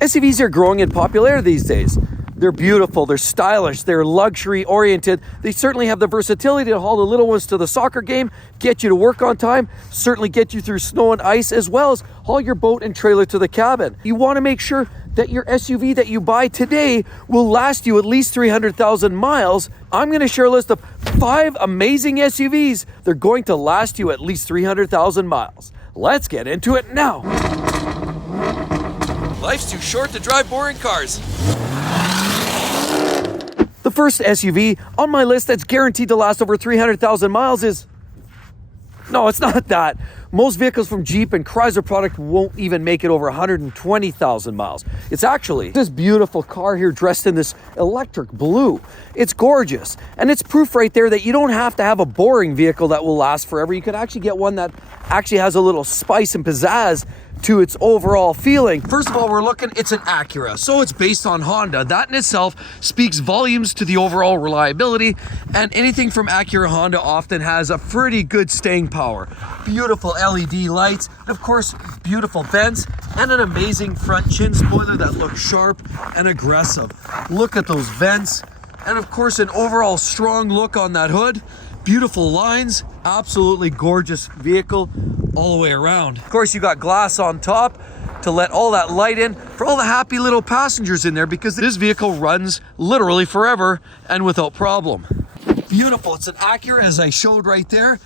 SUVs are growing in popularity these days. They're beautiful, they're stylish, they're luxury oriented. They certainly have the versatility to haul the little ones to the soccer game, get you to work on time, certainly get you through snow and ice, as well as haul your boat and trailer to the cabin. You want to make sure that your SUV that you buy today will last you at least 300,000 miles. I'm going to share a list of 5 amazing SUVs. They're going to last you at least 300,000 miles. Let's get into it now. Life's too short to drive boring cars. The first SUV on my list that's guaranteed to last over 300,000 miles is... No, it's not that. Most vehicles from Jeep and Chrysler product won't even make it over 120,000 miles. It's actually this beautiful car here dressed in this electric blue. It's gorgeous. And it's proof right there that you don't have to have a boring vehicle that will last forever. You can actually get one that actually has a little spice and pizzazz to its overall feeling. First of all, we're looking, it's an Acura, so it's based on Honda. That in itself speaks volumes to the overall reliability, and anything from Acura Honda often has a pretty good staying power. Beautiful LED lights, and of course, beautiful vents, and an amazing front chin spoiler that looks sharp and aggressive. Look at those vents, and of course, an overall strong look on that hood. Beautiful lines, absolutely gorgeous vehicle all the way around. Of course, you got glass on top to let all that light in for all the happy little passengers in there, because this vehicle runs literally forever and without problem. Beautiful, it's an Acura as I showed right there.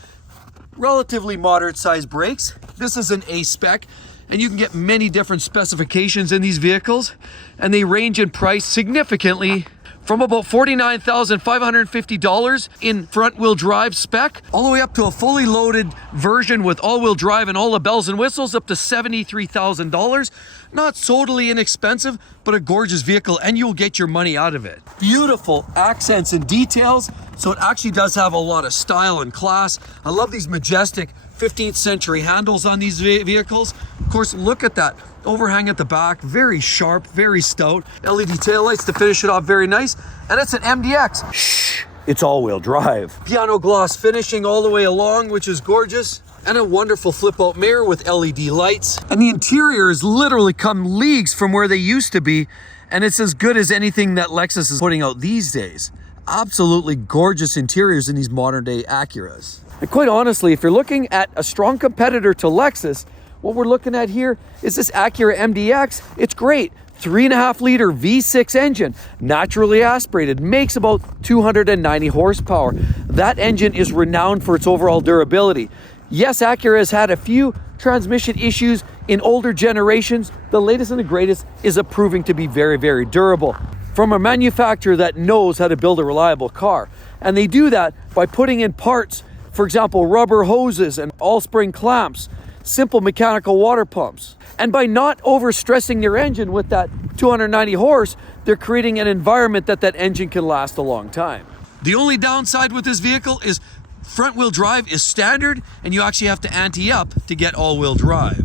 Relatively moderate size brakes. This is an A spec, and you can get many different specifications in these vehicles, and they range in price significantly from about $49,550 in front-wheel drive spec, all the way up to a fully loaded version with all-wheel drive and all the bells and whistles up to $73,000. Not totally inexpensive, but a gorgeous vehicle, and you'll get your money out of it. Beautiful accents and details, so it actually does have a lot of style and class. I love these majestic 15th century handles on these vehicles. Of course, look at that overhang at the back, very sharp, very stout. LED taillights to finish it off, very nice. And it's an MDX. Shh, it's all-wheel drive. Piano gloss finishing all the way along, which is gorgeous. And a wonderful flip-out mirror with LED lights. And the interior has literally come leagues from where they used to be, and it's as good as anything that Lexus is putting out these days. Absolutely gorgeous interiors in these modern-day Acuras. And quite honestly, if you're looking at a strong competitor to Lexus, what we're looking at here is this Acura MDX. It's great. 3.5 liter V6 engine, naturally aspirated, makes about 290 horsepower. That engine is renowned for its overall durability. Yes, Acura has had a few transmission issues in older generations. The latest and the greatest is proving to be very, very durable. From a manufacturer that knows how to build a reliable car. And they do that by putting in parts, for example, rubber hoses and all-spring clamps, simple mechanical water pumps. And by not overstressing their engine with that 290 horse, they're creating an environment that engine can last a long time. The only downside with this vehicle is front-wheel drive is standard, and you actually have to ante up to get all-wheel drive.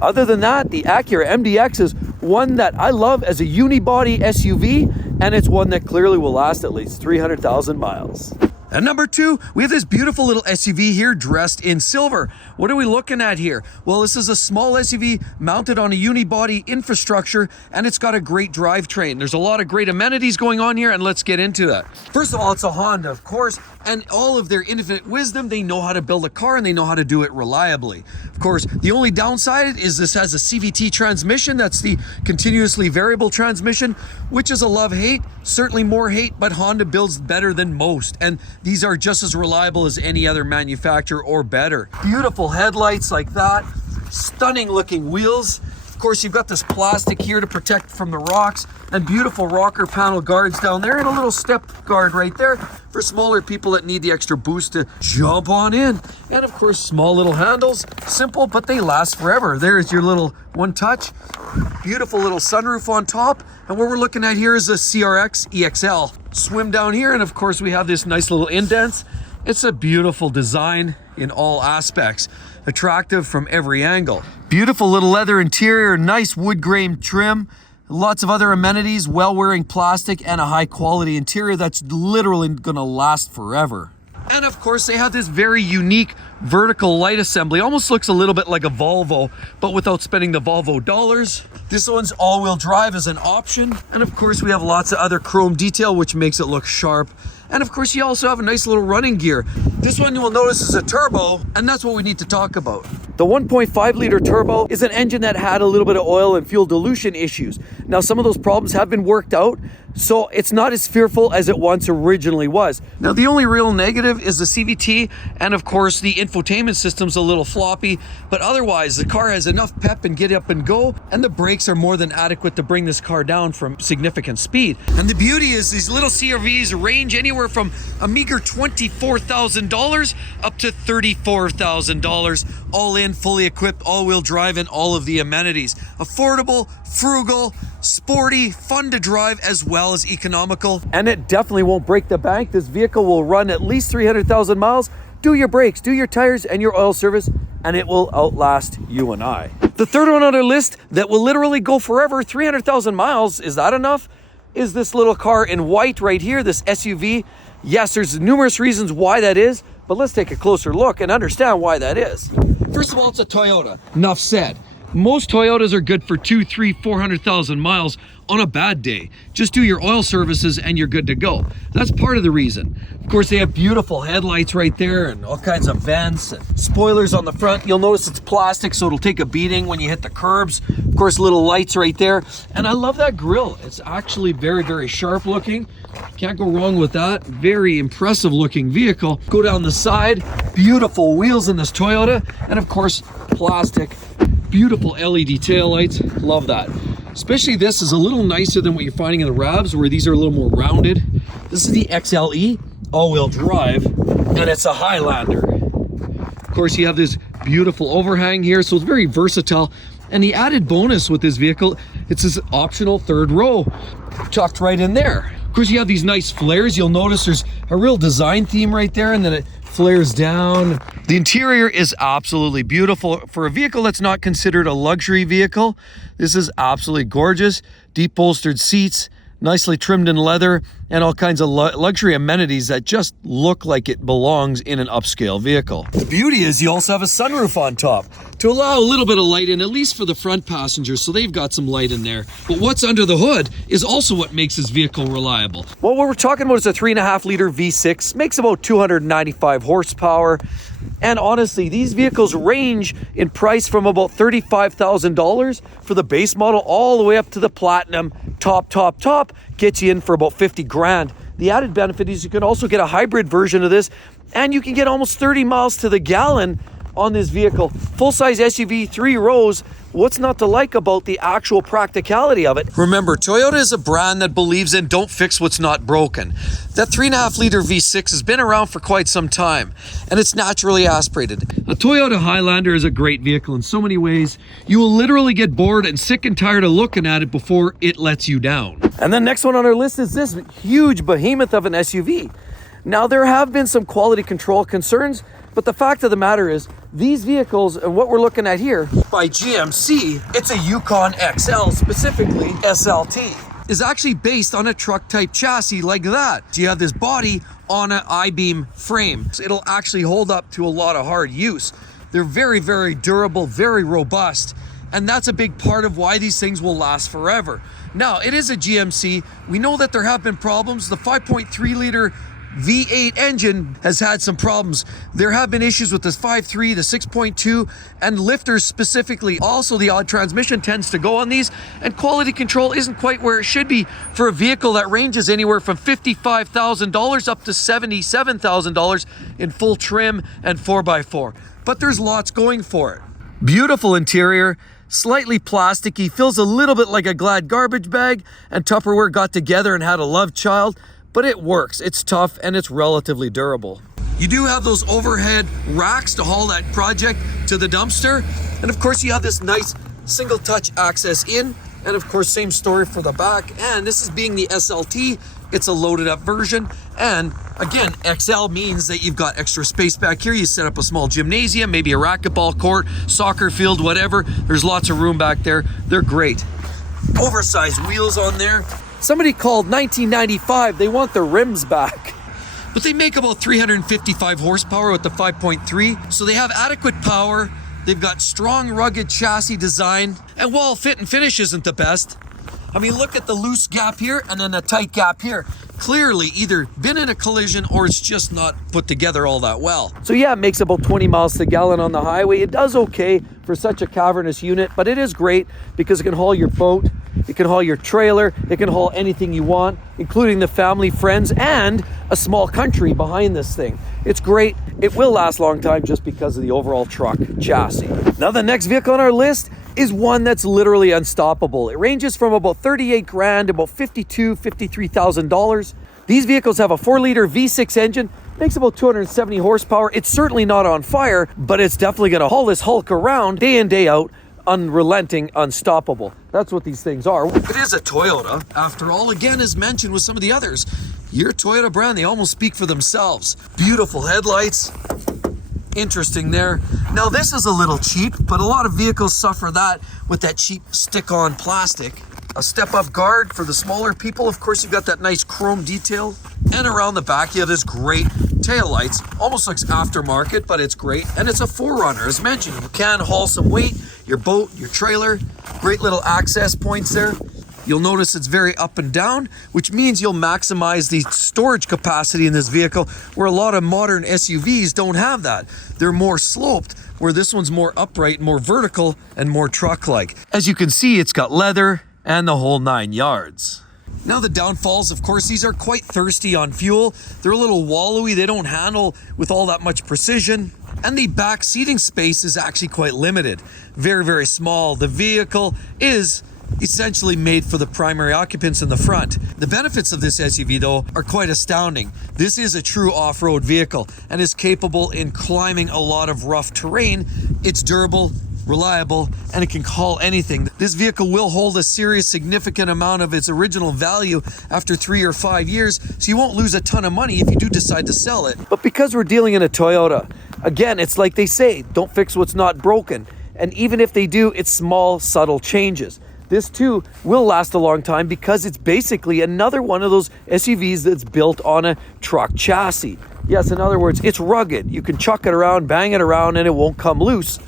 Other than that, the Acura MDX is one that I love as a unibody SUV, and it's one that clearly will last at least 300,000 miles. And number 2, we have this beautiful little SUV here dressed in silver. What are we looking at here? Well, this is a small SUV mounted on a unibody infrastructure, and it's got a great drivetrain. There's a lot of great amenities going on here, and let's get into that. First of all, it's a Honda, of course, and all of their infinite wisdom, they know how to build a car and they know how to do it reliably. Of course, the only downside is this has a CVT transmission. That's the continuously variable transmission, which is a love-hate, certainly more hate, but Honda builds better than most. And these are just as reliable as any other manufacturer or better. Beautiful headlights like that, stunning looking wheels. Of course, you've got this plastic here to protect from the rocks, and beautiful rocker panel guards down there, and a little step guard right there for smaller people that need the extra boost to jump on in. And of course, small little handles, simple, but they last forever. There's your little one touch. Beautiful little sunroof on top. And what we're looking at here is a CRX EXL. Swim down here, and of course we have this nice little indents. It's a beautiful design in all aspects. Attractive from every angle. Beautiful little leather interior, nice wood grain trim, lots of other amenities, well-wearing plastic, and a high-quality interior that's literally gonna last forever. And of course, they have this very unique vertical light assembly. Almost looks a little bit like a Volvo, but without spending the Volvo dollars. This one's all-wheel drive as an option. And of course, we have lots of other chrome detail, which makes it look sharp. And of course, you also have a nice little running gear. This one you will notice is a turbo, and that's what we need to talk about. The 1.5 liter turbo is an engine that had a little bit of oil and fuel dilution issues. Now, some of those problems have been worked out, so it's not as fearful as it once originally was. Now, the only real negative is the CVT, and of course, the infotainment system's a little floppy, but otherwise, the car has enough pep and get up and go, and the brakes are more than adequate to bring this car down from significant speed. And the beauty is these little CRVs range anywhere from a meager $24,000 up to $34,000, all in, fully equipped, all-wheel drive, and all of the amenities. Affordable, frugal, sporty, fun to drive, as well as economical. And it definitely won't break the bank. This vehicle will run at least 300,000 miles. Do your brakes, do your tires, and your oil service, and it will outlast you and I. The third one on our list that will literally go forever, 300,000 miles, is that enough? Is this little car in white right here, this SUV. Yes, there's numerous reasons why that is, but let's take a closer look and understand why that is. First of all, it's a Toyota. Enough said. Most Toyotas are good for 200,000, 300,000, 400,000 miles on a bad day. Just do your oil services and you're good to go. That's part of the reason. Of course, they have beautiful headlights right there and all kinds of vents and spoilers on the front. You'll notice it's plastic, so it'll take a beating when you hit the curbs. Of course, little lights right there. And I love that grille. It's actually very, very sharp looking. Can't go wrong with that. Very impressive looking vehicle. Go down the side, beautiful wheels in this Toyota. And of course, plastic. Beautiful LED taillights, love that. Especially this is a little nicer than what you're finding in the RAVs, where these are a little more rounded. This is the XLE, all-wheel drive, and it's a Highlander. Of course, you have this beautiful overhang here, so it's very versatile. And the added bonus with this vehicle, it's this optional third row tucked right in there. Of course, you have these nice flares. You'll notice there's a real design theme right there, and then it flares down. The interior is absolutely beautiful. For a vehicle that's not considered a luxury vehicle, this is absolutely gorgeous. Deep bolstered seats, nicely trimmed in leather, and all kinds of luxury amenities that just look like it belongs in an upscale vehicle. The beauty is you also have a sunroof on top to allow a little bit of light in, at least for the front passengers, so they've got some light in there. But what's under the hood is also what makes this vehicle reliable. Well, what we're talking about is a 3.5 liter V6, makes about 295 horsepower. And honestly, these vehicles range in price from about $35,000 for the base model all the way up to the platinum top, gets you in for about 50 grand. The added benefit is you can also get a hybrid version of this, and you can get almost 30 miles to the gallon on this vehicle. Full-size SUV, 3 rows. What's not to like about the actual practicality of it? Remember, Toyota is a brand that believes in don't fix what's not broken. That 3.5 liter V6 has been around for quite some time, and it's naturally aspirated. A Toyota Highlander is a great vehicle in so many ways. You will literally get bored and sick and tired of looking at it before it lets you down. And then next one on our list is this huge behemoth of an SUV. Now, there have been some quality control concerns, but the fact of the matter is, these vehicles and what we're looking at here by GMC, it's a Yukon XL, specifically SLT, is actually based on a truck type chassis like that. So you have this body on an I-beam frame. So it'll actually hold up to a lot of hard use. They're very, very durable, very robust. And that's a big part of why these things will last forever. Now, it is a GMC. We know that there have been problems. The 5.3 liter V8 engine has had some problems. There have been issues with this 5.3, the 6.2, and lifters specifically. Also, the odd transmission tends to go on these, and quality control isn't quite where it should be for a vehicle that ranges anywhere from $55,000 up to $77,000 in full trim and 4x4. But there's lots going for it. Beautiful interior, slightly plasticky, feels a little bit like a Glad garbage bag, and Tupperware got together and had a love child. But it works, it's tough, and it's relatively durable. You do have those overhead racks to haul that project to the dumpster. And of course, you have this nice single touch access in. And of course, same story for the back. And this is being the SLT, it's a loaded up version. And again, XL means that you've got extra space back here. You set up a small gymnasium, maybe a racquetball court, soccer field, whatever. There's lots of room back there. They're great. Oversized wheels on there. Somebody called 1995, they want the rims back. but they make about 355 horsepower with the 5.3, so they have adequate power. They've got strong, rugged chassis design, and while fit and finish isn't the best, I mean, look at the loose gap here and then the tight gap here. Clearly either been in a collision or it's just not put together all that well. So yeah, it makes about 20 miles to gallon on the highway. It does okay for such a cavernous unit, but it is great because it can haul your boat, it can haul your trailer, it can haul anything you want, including the family, friends, and a small country behind this thing. It's great. It will last a long time just because of the overall truck chassis. Now the next vehicle on our list is one that's literally unstoppable. It ranges from about 38 grand to about $53,000. These vehicles have a 4-liter V6 engine, makes about 270 horsepower. It's certainly not on fire, but it's definitely gonna haul this Hulk around day in, day out, unrelenting, unstoppable. That's what these things are. It is a Toyota, after all, again, as mentioned with some of the others. Your Toyota brand, they almost speak for themselves. Beautiful headlights. Interesting there. Now this is a little cheap, but a lot of vehicles suffer that with that cheap stick-on plastic. A step-up guard for the smaller people. Of course, you've got that nice chrome detail. And around the back, you have this great taillights. Almost looks aftermarket, but it's great. And it's a 4Runner, as mentioned. You can haul some weight, your boat, your trailer. Great little access points there. You'll notice it's very up and down, which means you'll maximize the storage capacity in this vehicle, where a lot of modern SUVs don't have that. They're more sloped, where this one's more upright, more vertical, and more truck-like. As you can see, it's got leather and the whole 9 yards. Now the downfalls, of course, these are quite thirsty on fuel. They're a little wallowy. They don't handle with all that much precision. And the back seating space is actually quite limited. Very, very small. The vehicle is essentially made for the primary occupants in the front. The benefits of this SUV, though, are quite astounding. This is a true off-road vehicle and is capable in climbing a lot of rough terrain. It's durable, reliable, and it can haul anything. This vehicle will hold a serious, significant amount of its original value after 3 or 5 years, so you won't lose a ton of money if you do decide to sell it. But because we're dealing in a Toyota, again, it's like they say, don't fix what's not broken. And even if they do, it's small, subtle changes. This too will last a long time because it's basically another one of those SUVs that's built on a truck chassis. Yes, in other words, it's rugged. You can chuck it around, bang it around, and it won't come loose.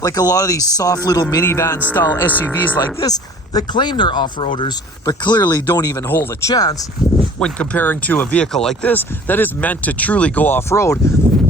Like a lot of these soft little minivan style SUVs like this that claim they're off-roaders, but clearly don't even hold a chance when comparing to a vehicle like this that is meant to truly go off-road.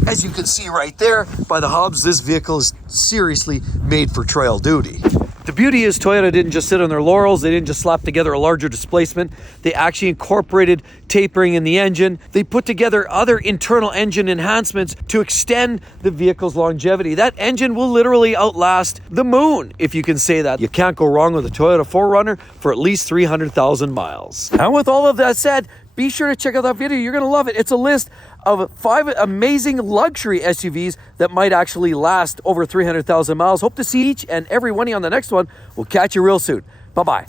As you can see right there by the hubs, this vehicle is seriously made for trail duty. The beauty is Toyota didn't just sit on their laurels. They didn't just slap together a larger displacement. They actually incorporated tapering in the engine. They put together other internal engine enhancements to extend the vehicle's longevity. That engine will literally outlast the moon, if you can say that. You can't go wrong with a Toyota 4Runner for at least 300,000 miles. And with all of that said, be sure to check out that video. You're going to love it. It's a list of 5 amazing luxury SUVs that might actually last over 300,000 miles. Hope to see each and every one of you on the next one. We'll catch you real soon. Bye-bye.